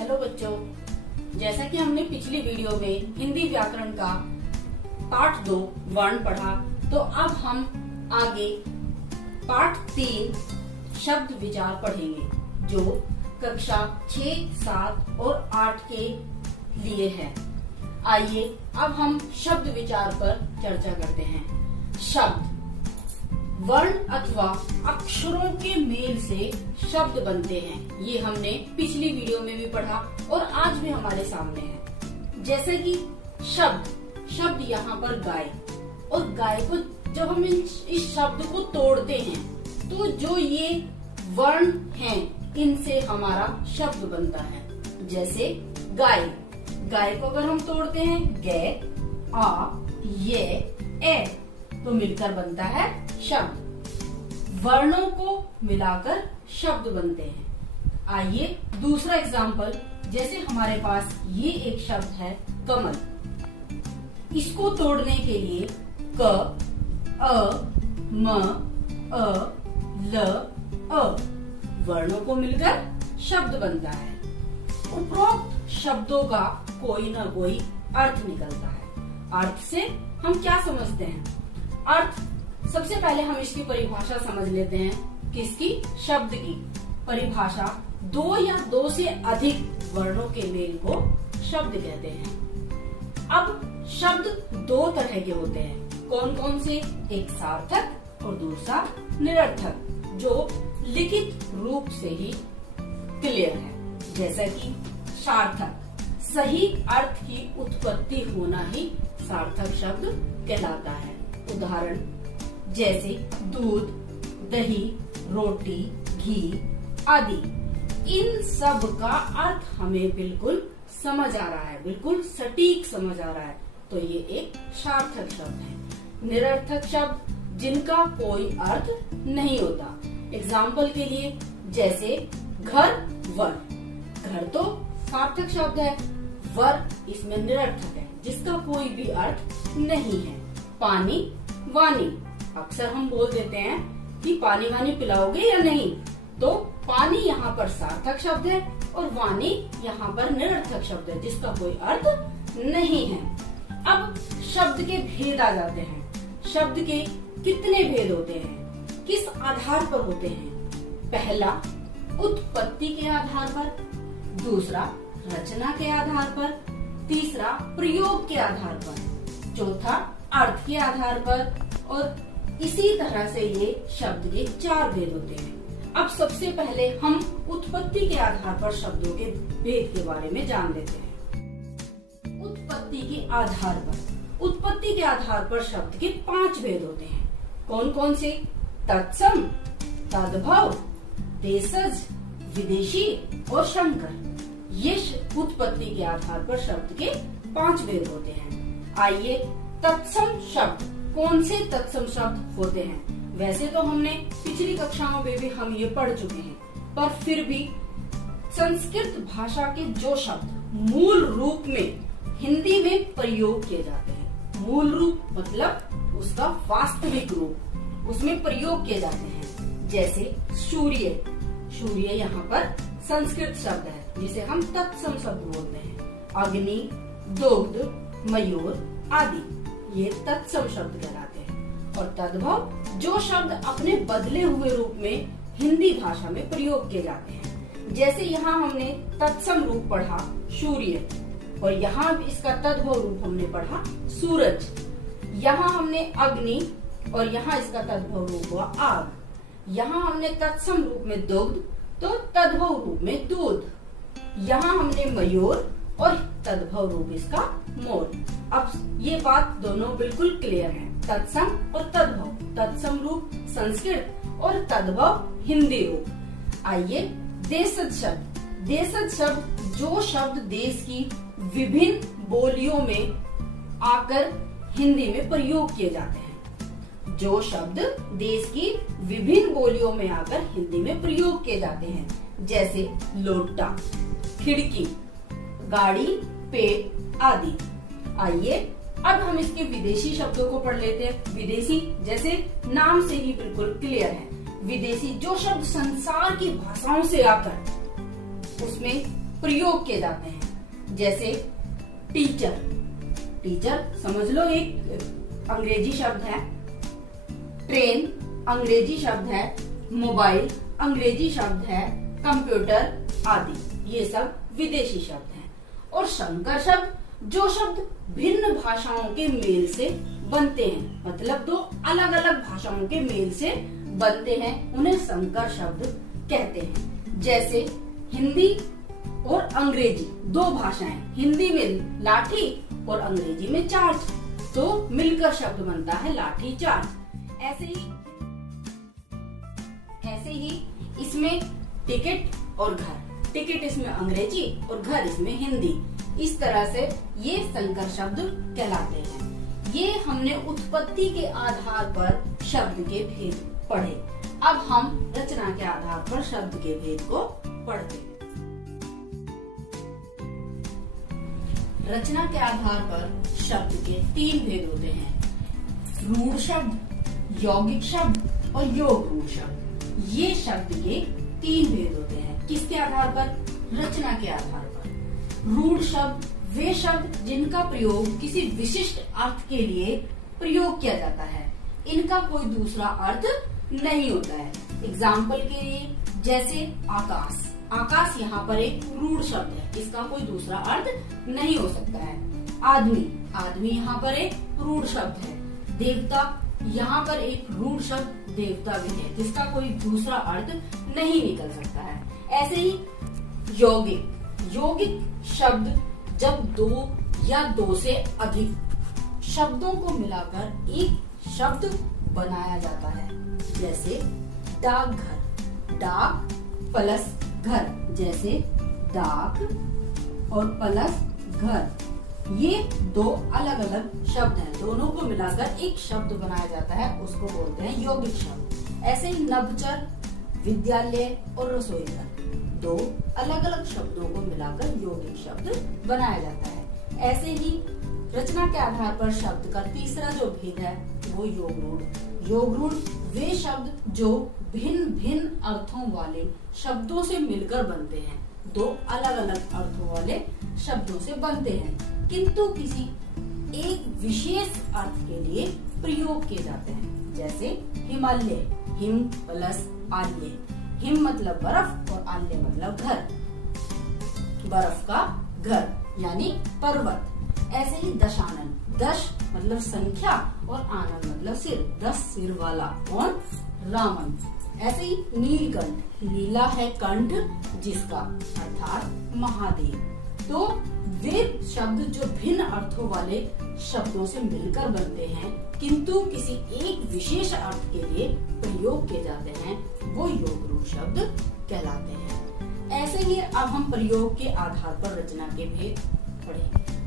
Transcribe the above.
Hello बच्चों, जैसा कि हमने पिछली वीडियो में हिंदी व्याकरण का पाठ 2 वर्ण पढ़ा, तो अब हम आगे पाठ 3 शब्द विचार पढ़ेंगे जो कक्षा 6, 7 और 8 के लिए है। आइए अब हम शब्द विचार पर चर्चा करते हैं। शब्द वर्ण अथवा अक्षरों के मेल से शब्द बनते हैं। ये हमने पिछली वीडियो में भी पढ़ा और आज भी हमारे सामने है। जैसे कि शब्द यहाँ पर गाय, और गाय को जब हम इस शब्द को तोड़ते हैं तो जो ये वर्ण हैं इनसे हमारा शब्द बनता है। जैसे गाय को अगर हम तोड़ते हैं गे, आ, ये, ए, तो मिलकर बनता है शब्द। वर्णों को मिलाकर शब्द बनते हैं। आइए दूसरा एग्जाम्पल, जैसे हमारे पास ये एक शब्द है कमल। इसको तोड़ने के लिए क, अ, म, अ, ल, अ वर्णों को मिलकर शब्द बनता है। उपरोक्त शब्दों का कोई ना कोई अर्थ निकलता है। अर्थ से हम क्या समझते हैं? अर्थ, सबसे पहले हम इसकी परिभाषा समझ लेते हैं। किसकी? शब्द की परिभाषा। 2 या 2 से अधिक वर्णों के मेल को शब्द कहते हैं। अब शब्द 2 तरह के होते हैं। कौन कौन से? एक सार्थक और दूसरा निरर्थक, जो लिखित रूप से ही क्लियर है। जैसा कि सार्थक, सही अर्थ की उत्पत्ति होना ही सार्थक शब्द कहलाता है। उदाहरण जैसे दूध, दही, रोटी, घी आदि। इन सब का अर्थ हमें बिल्कुल समझ आ रहा है, बिल्कुल सटीक समझ आ रहा है, तो ये एक सार्थक शब्द है। निरर्थक शब्द जिनका कोई अर्थ नहीं होता। एग्जाम्पल के लिए जैसे घर, वर। घर तो सार्थक शब्द है, वर इसमें निरर्थक है जिसका कोई भी अर्थ नहीं है। पानी, वानी। अक्सर हम बोल देते हैं कि पानी वानी पिलाओगे या नहीं, तो पानी यहाँ पर सार्थक शब्द है और वानी यहाँ पर निरर्थक शब्द है जिसका कोई अर्थ नहीं है। अब शब्द के भेद आ जाते हैं। शब्द के कितने भेद होते हैं, किस आधार पर होते हैं? पहला, उत्पत्ति के आधार पर। दूसरा, रचना के आधार पर। तीसरा, प्रयोग के आधार पर। चौथा, अर्थ के आधार पर। और इसी तरह से ये शब्द के 4 भेद होते हैं। अब सबसे पहले हम उत्पत्ति के आधार पर शब्दों के भेद के बारे में जान लेते हैं। उत्पत्ति के आधार पर शब्द के 5 भेद होते हैं। कौन कौन से? तत्सम, तद्भव, देशज, विदेशी और शंकर। ये उत्पत्ति के आधार पर शब्द के 5 भेद होते हैं। आइए तत्सम शब्द, कौन से तत्सम शब्द होते हैं? वैसे तो हमने पिछली कक्षाओं में भी हम ये पढ़ चुके हैं, पर फिर भी संस्कृत भाषा के जो शब्द मूल रूप में हिंदी में प्रयोग किए जाते हैं, मूल रूप मतलब उसका वास्तविक रूप, उसमें प्रयोग किए जाते हैं। जैसे सूर्य यहाँ पर संस्कृत शब्द है जिसे हम तत्सम शब्द बोलते हैं। अग्नि, दुग्ध, मयूर आदि ये तत्सम शब्द कहलाते हैं। और तद्भव, जो शब्द अपने बदले हुए रूप में हिंदी भाषा में प्रयोग किए जाते हैं। जैसे यहाँ हमने तत्सम रूप पढ़ा सूर्य, और यहाँ इसका तद्भव रूप हमने पढ़ा सूरज। यहाँ हमने अग्नि और यहाँ इसका तद्भव रूप हुआ आग। यहाँ हमने तत्सम रूप में दुग्ध, तो तद्भव रूप में दूध। यहाँ हमने मयूर और तद्भव रूप इसका मोर। अब ये बात दोनों बिल्कुल क्लियर है। तत्सम और तद्भव, तत्सम रूप संस्कृत और तद्भव हिंदी रूप। आइए देशज शब्द, जो शब्द देश की विभिन्न बोलियों में आकर हिंदी में प्रयोग किए जाते हैं। जो शब्द देश की विभिन्न बोलियों में आकर हिंदी में प्रयोग किए जाते हैं। जैसे लोटा, खिड़की, गाड़ी, पेड़ आदि। आइए अब हम इसके विदेशी शब्दों को पढ़ लेते हैं। विदेशी, जैसे नाम से ही बिल्कुल क्लियर है, विदेशी जो शब्द संसार की भाषाओं से आकर उसमें प्रयोग किए जाते हैं। जैसे टीचर, टीचर समझ लो एक अंग्रेजी शब्द है। ट्रेन अंग्रेजी शब्द है। मोबाइल अंग्रेजी शब्द है। कंप्यूटर आदि ये सब विदेशी शब्द हैं। और संकर शब्द जो शब्द भिन्न भाषाओं के मेल से बनते हैं, मतलब दो अलग अलग भाषाओं के मेल से बनते हैं, उन्हें संकर शब्द कहते हैं। जैसे हिंदी और अंग्रेजी दो भाषाएं, हिंदी में लाठी और अंग्रेजी में चार्ज, तो मिलकर शब्द बनता है लाठी चार्ज। ऐसे ही इसमें टिकट और घर, टिकट इसमें अंग्रेजी और घर इसमें हिंदी, इस तरह से ये संकर शब्द कहलाते हैं। ये हमने उत्पत्ति के आधार पर शब्द के भेद पढ़े। अब हम रचना के आधार पर शब्द के भेद को पढ़ते हैं। रचना के आधार पर शब्द के 3 भेद होते हैं, रूढ़ शब्द, यौगिक शब्द और योग रूढ़ शब्द। ये शब्द के 3 भेद होते हैं। किसके आधार पर? रचना के आधार पर। रूढ़ शब्द वे शब्द जिनका प्रयोग किसी विशिष्ट अर्थ के लिए प्रयोग किया जाता है, इनका कोई दूसरा अर्थ नहीं होता है। एग्जाम्पल के लिए जैसे आकाश, आकाश यहाँ पर एक रूढ़ शब्द है, इसका कोई दूसरा अर्थ नहीं हो सकता है। आदमी, आदमी यहाँ पर एक रूढ़ शब्द है। देवता, यहाँ पर एक रूढ़ शब्द देवता भी है, जिसका कोई दूसरा अर्थ नहीं निकल सकता है। ऐसे ही यौगिक, यौगिक शब्द जब 2 या 2 से अधिक शब्दों को मिलाकर एक शब्द बनाया जाता है। जैसे डाकघर, डाक प्लस घर, जैसे डाक और प्लस घर, ये 2 अलग अलग शब्द हैं, दोनों को मिलाकर एक शब्द बनाया जाता है, उसको बोलते हैं यौगिक शब्द। ऐसे ही नभचर, विद्यालय और रसोई घर, 2 अलग अलग शब्दों को मिलाकर यौगिक शब्द बनाया जाता है। ऐसे ही रचना के आधार पर शब्द का तीसरा जो भेद है वो योग रूढ़। योग रूढ़ वे शब्द जो भिन्न भिन्न अर्थों वाले शब्दों से मिलकर बनते हैं, 2 अलग अलग अर्थों वाले शब्दों से बनते हैं, किंतु किसी एक विशेष अर्थ के लिए प्रयोग किए जाते हैं। जैसे हिमालय, हिम प्लस आल्य, हिम मतलब बर्फ और आल्य मतलब घर, बर्फ का घर यानी पर्वत। ऐसे ही दशानन, दश मतलब संख्या और आनंद मतलब सिर, 10 सिर वाला, कौन? रावण। ऐसे ही नीलकंठ, नीला है कंठ जिसका, अर्थात महादेव। तो वे शब्द जो भिन्न अर्थों वाले शब्दों से मिलकर बनते हैं, किंतु किसी एक विशेष अर्थ के लिए प्रयोग किए जाते हैं, वो योग रूढ़ शब्द कहलाते हैं। ऐसे ही अब हम प्रयोग के आधार पर रचना के भेद पढ़ेंगे।